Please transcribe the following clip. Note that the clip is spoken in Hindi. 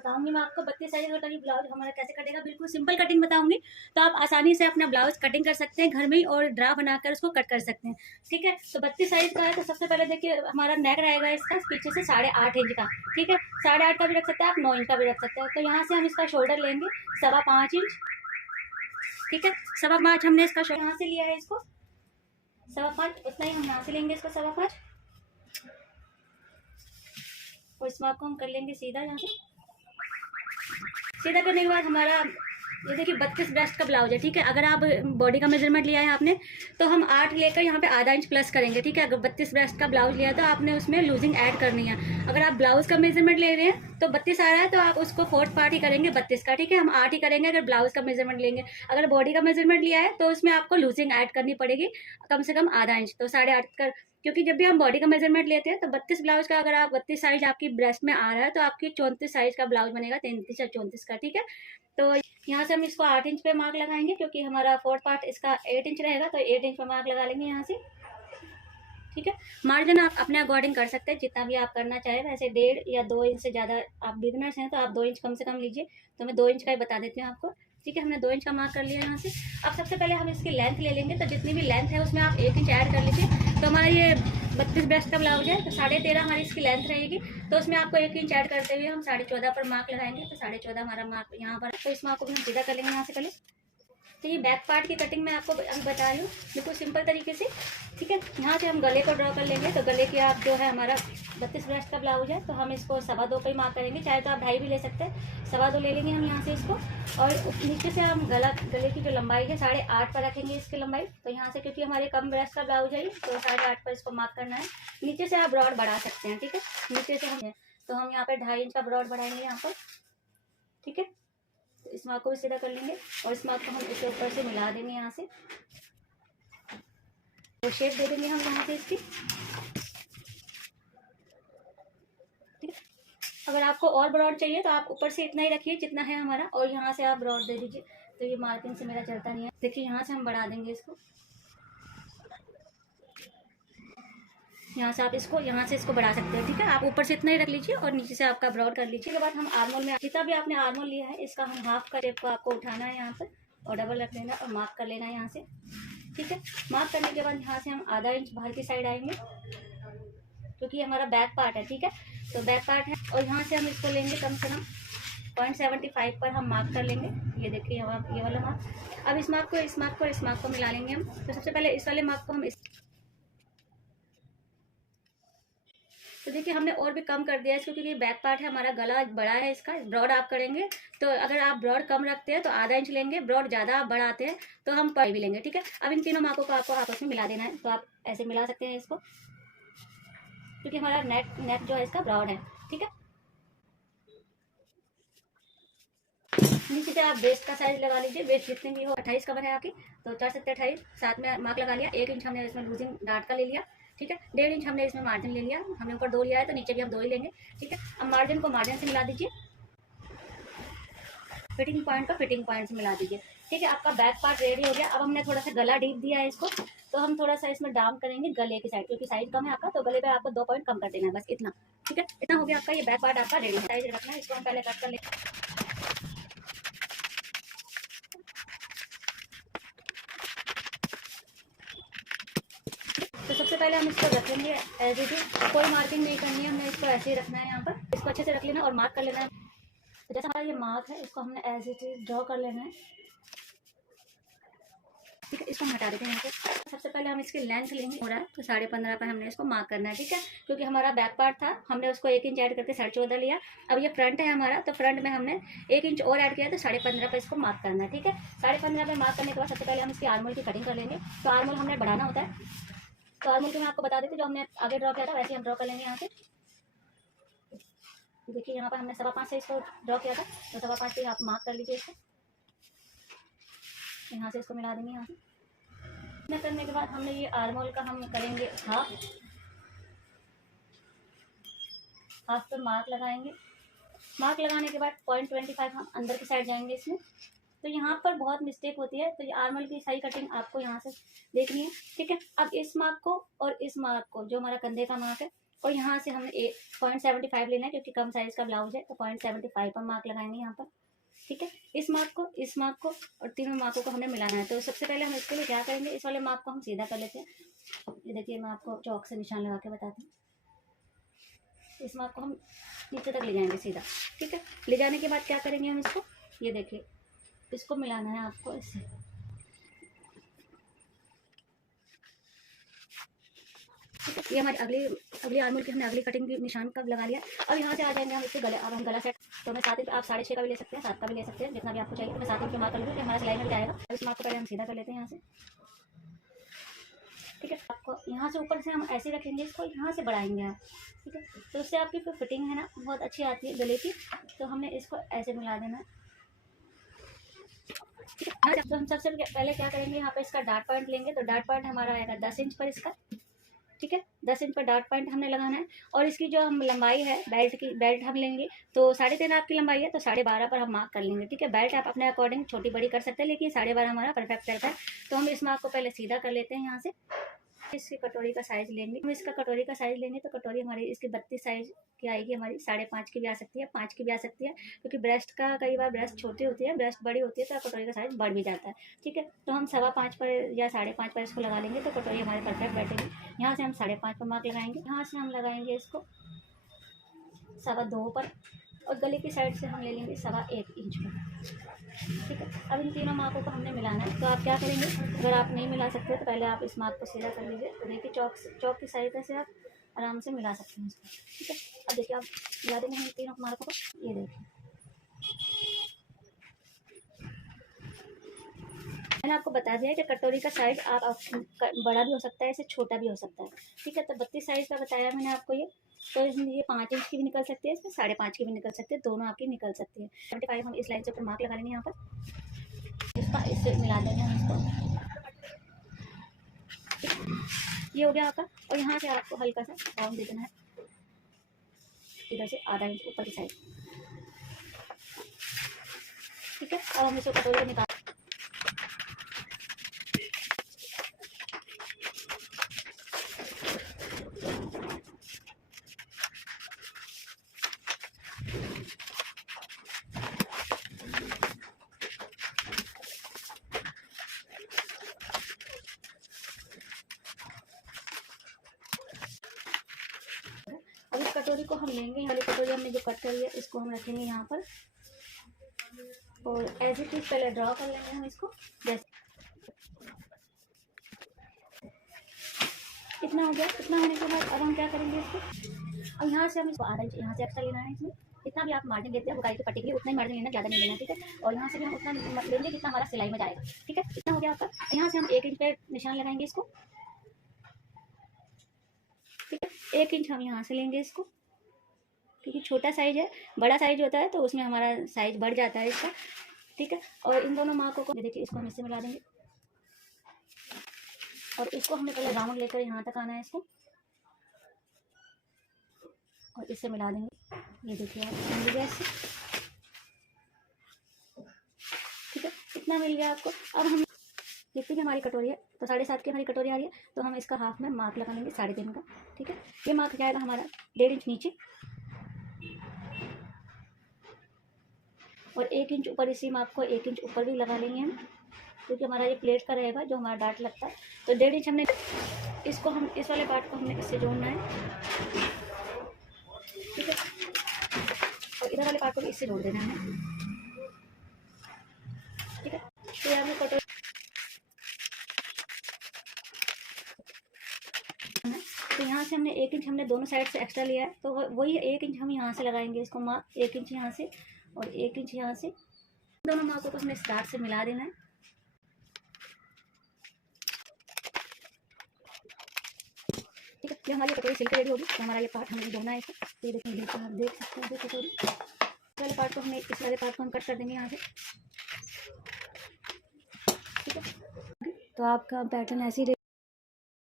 बताऊंगी मैं आपको 32 साइज का ब्लाउज हमारा कैसे कटेगा। बिल्कुल सिंपल कटिंग बताऊंगी, तो आप आसानी से अपना ब्लाउज कटिंग कर सकते हैं घर में ही और ड्रा बनाकर उसको कट कर सकते हैं। ठीक है, तो 32 साइज का है तो सबसे पहले देखिए हमारा नेक रहेगा इसका पीछे से 8.5 इंच का। ठीक है, 8.5 का भी रख सकते हैं आप, 9 इंच का भी रख सकते हैं। तो यहाँ से हम इसका शोल्डर लेंगे 5.25 इंच। ठीक है, 5.25 हमने इसका यहाँ से लिया है, इसको 5.25 उतना ही हम यहाँ से लेंगे इसको 5.25, और इस मार्क को हम कर लेंगे सीधा। यहाँ से सीधा करने के बाद हमारा ये देखिए 32 ब्रेस्ट का ब्लाउज है। ठीक है, अगर आप बॉडी का मेजरमेंट लिया है आपने तो हम 8 लेकर यहाँ पे आधा इंच प्लस करेंगे। ठीक है, अगर 32 ब्रेस्ट का ब्लाउज लिया तो आपने उसमें लूजिंग ऐड करनी है। अगर आप ब्लाउज का मेजरमेंट ले रहे हैं तो 32 आ रहा है तो आप उसको 4th पार्ट ही करेंगे 32 का। ठीक है, हम 8 ही करेंगे अगर ब्लाउज का मेजरमेंट लेंगे। अगर बॉडी का मेजरमेंट लिया है तो उसमें आपको लूजिंग ऐड करनी पड़ेगी कम से कम आधा इंच, तो 8.5 कर, क्योंकि जब भी हम बॉडी का मेजरमेंट लेते हैं तो 32 ब्लाउज का अगर आप 32 साइज आपकी ब्रेस्ट में आ रहा है तो आपकी 34 साइज का ब्लाउज बनेगा, 33 या 34 का। ठीक है, तो यहाँ से हम इसको 8 इंच पे मार्क लगाएंगे, क्योंकि हमारा 4th पार्ट इसका 8 इंच रहेगा, तो 8 इंच पे मार्क लगा लेंगे यहाँ से। ठीक है, मार्जिन आप अपने अकॉर्डिंग कर सकते हैं जितना भी आप करना चाहें। वैसे 1.5 या 2 इंच से ज़्यादा आप बिगनर्स हैं तो आप 2 इंच कम से कम लीजिए, तो मैं 2 इंच का ही बता देती हूँ आपको। ठीक है, हमने 2 इंच का मार्क कर लिया यहाँ से। अब सबसे पहले हम इसकी लेंथ ले लेंगे, तो जितनी भी लेंथ है उसमें आप 1 इंच ऐड कर लीजिए। तो हमारा ये 32 ब्रेस्ट का ब्लाउज है तो 13.5 हमारी इसकी लेंथ रहेगी, तो उसमें आपको 1 इंच ऐड करते हुए हम 14.5 पर मार्क लगाएंगे। तो 14.5 हमारा मार्क यहाँ पर, तो इस मार्क को भी हम सीधा कर लेंगे यहाँ से पहले। तो ये बैक पार्ट की कटिंग मैं आपको अभी बता रही हूँ बिल्कुल सिंपल तरीके से। ठीक है, यहाँ से हम गले को ड्रॉ कर लेंगे। तो गले की आप जो है हमारा 32 ब्रेस्ट का ब्लाउज है तो हम इसको 2.25 पे ही मार्क करेंगे, चाहे तो आप 2.5 भी ले सकते हैं। 2.25 ले लेंगे हम यहाँ से इसको, और नीचे से हम गले की जो लंबाई है 8.5 पर रखेंगे इसकी लंबाई। तो यहाँ से क्योंकि हमारे कम ब्रेस्ट का ब्लाउज है तो 8.5 पर इसको मार्क करना है। नीचे से आप ब्रॉड बढ़ा सकते हैं। ठीक है, नीचे से हम यहाँ पे 2.5 इंच का ब्रॉड बढ़ाएंगे यहाँ पर। ठीक है, तो इस मार्क को भी सीधा कर लेंगे और इस मार्क को हम इसके ऊपर से मिला देंगे यहाँ से, तो शेप दे देंगे हम यहाँ से इसकी। ठीक है, अगर आपको और ब्रॉड चाहिए तो आप ऊपर से इतना ही रखिए जितना है हमारा, और यहाँ से आप ब्रॉड दे दीजिए। तो ये मार्किंग से मेरा चलता नहीं है। देखिए यहाँ से हम बढ़ा देंगे इसको, यहाँ से आप इसको यहाँ से इसको बढ़ा सकते हैं। ठीक है, आप ऊपर से इतना ही रख लीजिए और नीचे से आपका ब्रॉड कर लीजिए। उसके बाद हम आर्मोल में जितना भी आपने आर्मोल लिया है इसका हम हाफ का टेप को आपको उठाना है यहाँ पर और डबल रख लेना और मार्क कर लेना है यहाँ से। ठीक है, मार्क करने के बाद यहाँ से हम आधा इंच बाहर की साइड आएंगे, क्योंकि हमारा बैक पार्ट है। ठीक है, तो बैक पार्ट है और यहाँ से हम इसको लेंगे कम से कम 0.75 पर हम मार्क कर लेंगे। ये देखिए ये वाला मार्क। अब इस मार्क को मिला लेंगे हम। तो सबसे पहले इस वाले मार्क को हम तो देखिए हमने और भी कम कर दिया है इसको, क्योंकि बैक पार्ट है हमारा, गला बड़ा है इसका। ब्रॉड आप करेंगे तो अगर आप ब्रॉड कम रखते हैं तो आधा इंच लेंगे, ब्रॉड ज़्यादा आप बढ़ाते हैं तो हम पर भी लेंगे। ठीक है, अब इन तीनों मार्कों को आपको आपस में मिला देना है। तो आप ऐसे मिला सकते हैं इसको, क्योंकि हमारा नेक जो है इसका ब्रॉड है। ठीक है, नीचे से आप वेस्ट का साइज लगा लीजिए। वेस्ट जितने भी हो 28 कवर है आपकी, तो 4 7 28 साथ में मार्क लगा लिया। 1 इंच हमने इसमें लूजिंग डार्ट का ले लिया। ठीक है, 1.5 इंच हमने इसमें मार्जिन ले लिया। हमने ऊपर 2 लिया है तो नीचे भी हम 2 ही लेंगे। ठीक है, अब मार्जिन को मार्जिन से मिला दीजिए, फिटिंग पॉइंट को फिटिंग पॉइंट से मिला दीजिए। ठीक है, आपका बैक पार्ट रेडी हो गया। अब हमने थोड़ा सा गला डीप दिया है इसको, तो हम थोड़ा सा इसमें डाउन करेंगे गले की साइड, क्योंकि साइज कम है आपका तो गले पे आपको 2 पॉइंट कम कर देना है, बस इतना। ठीक है, इतना हो गया आपका ये बैक पार्ट आपका रेडी है। साइज रखना है, इसको हम पहले कट कर लेंगे। तो सबसे पहले हम इसको रखेंगे एज इट इज, कोई मार्किंग नहीं करनी है, हमने इसको ऐसे ही रखना है। यहाँ पर इसको अच्छे से रख लेना और मार्क कर लेना है। तो जैसा हमारा ये मार्क है इसको हमने एज इट इज ड्रॉ कर लेना है। ठीक है, इसको हम हटा देते हैं यहाँ से। सबसे पहले हम इसकी लेंथ लेंगे, हो रहा है तो 15.5 पर हमने इसको मार्क करना है। ठीक है, क्योंकि हमारा बैक पार्ट था हमने उसको 1 इंच ऐड करके 14.5 लिया। अब ये फ्रंट है हमारा, तो फ्रंट में हमने 1 इंच और ऐड किया तो 15.5 पर इसको मार्क करना है। ठीक है, 15.5 पर मार्क करने के बाद सबसे पहले हम इसकी आर्मोल की कटिंग कर लेंगे। तो आर्मोल हमने बढ़ाना होता है, तो आर्मोल को मैं आपको बता देती हूँ, जो हमने आगे ड्रॉ किया था वैसे हम ड्रॉ कर लेंगे यहाँ से। देखिए यहाँ पर हमने 5.25 से इसको ड्रॉ किया था, तो 5.25 पे आप मार्क कर लीजिए इसको। यहाँ से इसको मिला देंगे। यहाँ से इतना करने के बाद हमने ये आर्मोल का हम करेंगे हाफ पे मार्क लगाएंगे। मार्क लगाने के बाद 0.25 हम अंदर की साइड जाएंगे इसमें। तो यहाँ पर बहुत मिस्टेक होती है, तो ये आर्मोल की सही कटिंग आपको यहाँ से देखनी है। ठीक है, अब इस मार्क को और इस मार्क को, जो हमारा कंधे का मार्क है, और यहाँ से हमें 0.75 लेना है, क्योंकि कम साइज़ का ब्लाउज है, तो 0.75 पर मार्क लगाएंगे यहाँ पर। ठीक है, इस मार्क को और तीनों मार्कों को हमें मिलाना है। तो सबसे पहले हम इसके लिए क्या करेंगे, इस वाले मार्क को हम सीधा कर लेते हैं। ये देखिए, मैं आपको चौक से निशान लगा के बताती हूँ। इस मार्क को हम नीचे तक ले जाएंगे सीधा। ठीक है, ले जाने के बाद क्या करेंगे हम इसको, ये देखिए, इसको मिलाना है आपको इससे। ये हमारी अगली आर्मोल की हमने अगली कटिंग की निशान का लगा लिया। अब यहाँ से आ जाएंगे हम इसके गले। अब हम गला सेट, तो मैं 7 इंच, आप 6.5 का भी ले सकते हैं, 7 का भी ले सकते हैं, जितना भी आपको चाहिए। तो मैं 7 इंच मार्क कर लूँगी, हमारा सिलाई में जाएगा। अब इस मार्क को पहले हम सीधा कर लेते हैं यहाँ से। ठीक है, आपको यहाँ से ऊपर से हम ऐसे रखेंगे, इसको यहाँ से बढ़ाएंगे आप। ठीक है, तो उससे आपकी जो फिटिंग है ना बहुत अच्छी आती है गले की। तो हमने इसको ऐसे मिला देना है। ठीक है, तो हम सबसे पहले क्या करेंगे, यहाँ पे इसका डार्ट पॉइंट लेंगे। तो डार्ट पॉइंट हमारा आएगा 10 इंच पर इसका। ठीक है, 10 इंच पर डार्ट पॉइंट हमने लगाना है। और इसकी जो हम लंबाई है बेल्ट हम लेंगे, तो 3.5 आपकी लंबाई है, तो 12.5 पर हम मार्क कर लेंगे। ठीक है, बेल्ट आप अपने अकॉर्डिंग छोटी बड़ी कर सकते हैं, लेकिन 12.5 हमारा परफेक्ट रहता है। तो हम इस मार्क को पहले सीधा कर लेते हैं यहाँ से। इसकी कटोरी का साइज़ लेंगे, हम इसका कटोरी का साइज़ लेंगे, तो कटोरी हमारी इसकी 32 साइज़ की आएगी, हमारी 5.5 की भी आ सकती है, 5 की भी आ सकती है, क्योंकि ब्रेस्ट का कई बार ब्रेस्ट छोटी होती है, ब्रेस्ट बड़ी होती है, तो कटोरी का साइज़ बढ़ भी जाता है। ठीक है, तो हम 5.25 पर या 5.5 पर इसको लगा लेंगे, तो कटोरी हमारी परफेक्ट बैठेगी। यहाँ से हम 5.5 पर मार्क लगाएंगे, यहाँ से हम लगाएंगे इसको 2.25 पर, और गले की साइड से हम ले लेंगे 1.25 इंच पर। ठीक है, अब इन तीनों मार्कों को हमने मिलाना है। तो आप क्या करेंगे, अगर आप नहीं मिला सकते तो पहले आप इस मार्क को सीधा कर लीजिए। तो देखिए, चौक की सहायता से आप आराम से मिला सकते हैं इसको। ठीक है, अब देखिए, आप मिला देंगे हम तीनों मार्कों को। ये देखिए, मैंने आपको बता दिया है कि कटोरी का साइज़ आप बड़ा भी हो सकता है, इसे छोटा भी हो सकता है। ठीक है, तो 32 साइज़ का बताया मैंने आपको ये। तो इसमें ये 5 इंच की भी निकल सकती है, इसमें 5.5 की भी निकल सकती है, दोनों आपकी निकल सकती है। 75 हम इस लाइन से ऊपर मार्क लगा लेंगे यहाँ पर, इसका इससे मिला देंगे हम इसको। ये हो गया आपका, और यहाँ से आपको हल्का सा राउंड दे देना है, इधर से आधा इंच ऊपर की साइड। ठीक है, अब हम इसको कटोरी को निकाल। अब इस कटोरी को हम लेंगे, वाली कटोरी हमने जो कट करी है इसको हम रखेंगे यहाँ पर, और एज इट इज पहले ड्रॉ कर लेंगे हम इसको। जैसे इतना हो गया, इतना होने के बाद अब हम क्या करेंगे इसको, और यहाँ से हम इसको आधा इंच यहाँ से एक्स्ट्रा लेना है। इसमें इतना भी आप मार्जिन देते हैं बुनाई की पट्टी के लिए, उतना ही मार्जिन लेना, ज़्यादा नहीं लेना। ठीक है, और यहाँ से भी हम उतना लेंगे जितना हमारा सिलाई में जाएगा। ठीक है, इतना हो गया आपका। यहाँ से हम 1 इंच पे निशान लगाएंगे इसको। ठीक है, 1 इंच हम यहाँ से लेंगे इसको, क्योंकि छोटा साइज है, बड़ा साइज होता है तो उसमें हमारा साइज बढ़ जाता है इसका। ठीक है, और इन दोनों मार्कों को देखिए, इसको हम इससे मिला देंगे, और इसको हमने पहले राउंड लेकर यहाँ तक आना है इसको, और इससे मिला देंगे। ये देखिए, आप मिल गया इससे। ठीक है, इतना मिल गया आपको। अब हम जितनी भी हमारी कटोरी है, तो 7.5 की हमारी कटोरी आ रही है, तो हम इसका हाफ में मार्क लगा लेंगे 3.5 का। ठीक है, ये मार्क जाएगा हमारा 1.5 इंच नीचे, और 1 इंच ऊपर, इसी मार्क को 1 इंच ऊपर भी लगा लेंगे हम, क्योंकि हमारा ये प्लेट का रहेगा जो हमारा डार्ट लगता है। तो 1.5 इंच हमने इसको, हम इस वाले पार्ट को हमने इससे जोड़ना है। ठीक है, और इधर वाले पार्ट को भी इससे जोड़ देना है। ठीक है, तो यहाँ कटोरी, तो यहाँ से हमने 1 इंच हमने दोनों साइड से एक्स्ट्रा लिया है, तो वही 1 इंच हम यहाँ से लगाएंगे इसको मार्क, 1 इंच यहाँ से और 1 इंच यहाँ से, दोनों मार्कों को हमने स्टार्ट से मिला देना है। ठीक है, ये हमारी कटोरी सिल के रेडी होगी। तो हमारा ये पार्ट हमें धोना है इसको। ये देखिए, बिल्कुल आप देख सकते हैं कटोरी वाले पार्ट को हमने, इस वाले पार्ट को हम कट कर देंगे यहाँ से। ठीक है, तो आपका पैटर्न ऐसे ही